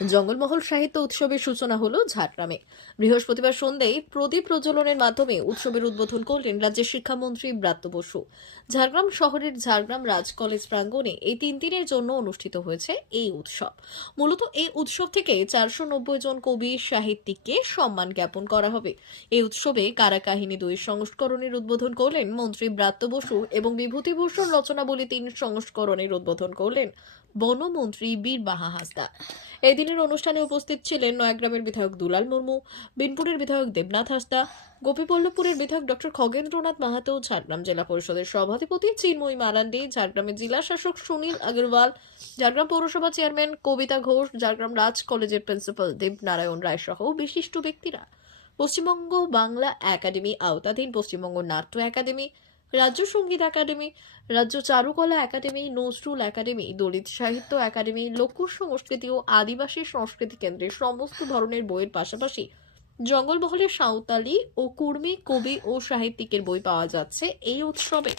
জঙ্গলমহল সাহিত্য উৎসবের সূচনা হলো ঝাড়গ্রামে। বৃহস্পতিবার সন্ধ্যায় প্রদীপ প্রজ্বলনের মাধ্যমে উৎসবের উদ্বোধন করলেন রাজ্যের শিক্ষামন্ত্রী ব্রাত্য বসু। ঝাড়গ্রাম শহরের ঝাড়গ্রাম রাজ কলেজ প্রাঙ্গণে এই তিন দিনের জন্য অনুষ্ঠিত হয়েছে এই উৎসব। মূলত এই উৎসব থেকে চারশো নব্বই জন কবি, সাহিত্যিককে সম্মান জ্ঞাপন করা হবে। এই উৎসবে কারা কাহিনী দুই সংস্করণের উদ্বোধন করলেন মন্ত্রী ব্রাত্য বসু এবং বিভূতিভূষণ রচনাবলী তিন সংস্করণের উদ্বোধন করলেন বনমন্ত্রী বীর বাহা হাসদা। এই দিনের অনুষ্ঠানে উপস্থিত ছিলেন নয়াগ্রামের বিধায়ক দুলাল মুর্মু, বিনপুরের বিধায়ক দেবনাথ হাসদা গোপীপল্লভপুরের বিধায়ক ডক্টর খগেন্দ্রনাথ মাহাতো, ঝাড়গ্রাম জেলা পরিষদের সভাধিপতি চিন্ময়ী মারান্ডি ঝাড়গ্রামের জেলা শাসক সুনীল আগরওয়াল, ঝাড়গ্রাম পৌরসভা চেয়ারম্যান কবিতা ঘোষ, ঝাড়গ্রাম রাজ কলেজের প্রিন্সিপাল দেবনারায়ণ রায় সহ বিশিষ্ট ব্যক্তিরা। পশ্চিমবঙ্গ বাংলা একাডেমি আওতাধীন পশ্চিমবঙ্গ নাট্য একাডেমি রাজ্য সংগীত একাডেমি, রাজ্য চারুকলা একাডেমি, নজরুল একাডেমি, দলিত সাহিত্য একাডেমি লোক সংস্কৃতি ও আদিবাসী সংস্কৃতি কেন্দ্রে সমস্ত ধরনের বইয়ের পাশাপাশি জঙ্গলমহলে সাঁওতালি ও কুর্মী, কবি ও সাহিত্যিকের বই পাওয়া যাচ্ছে এই উৎসবে।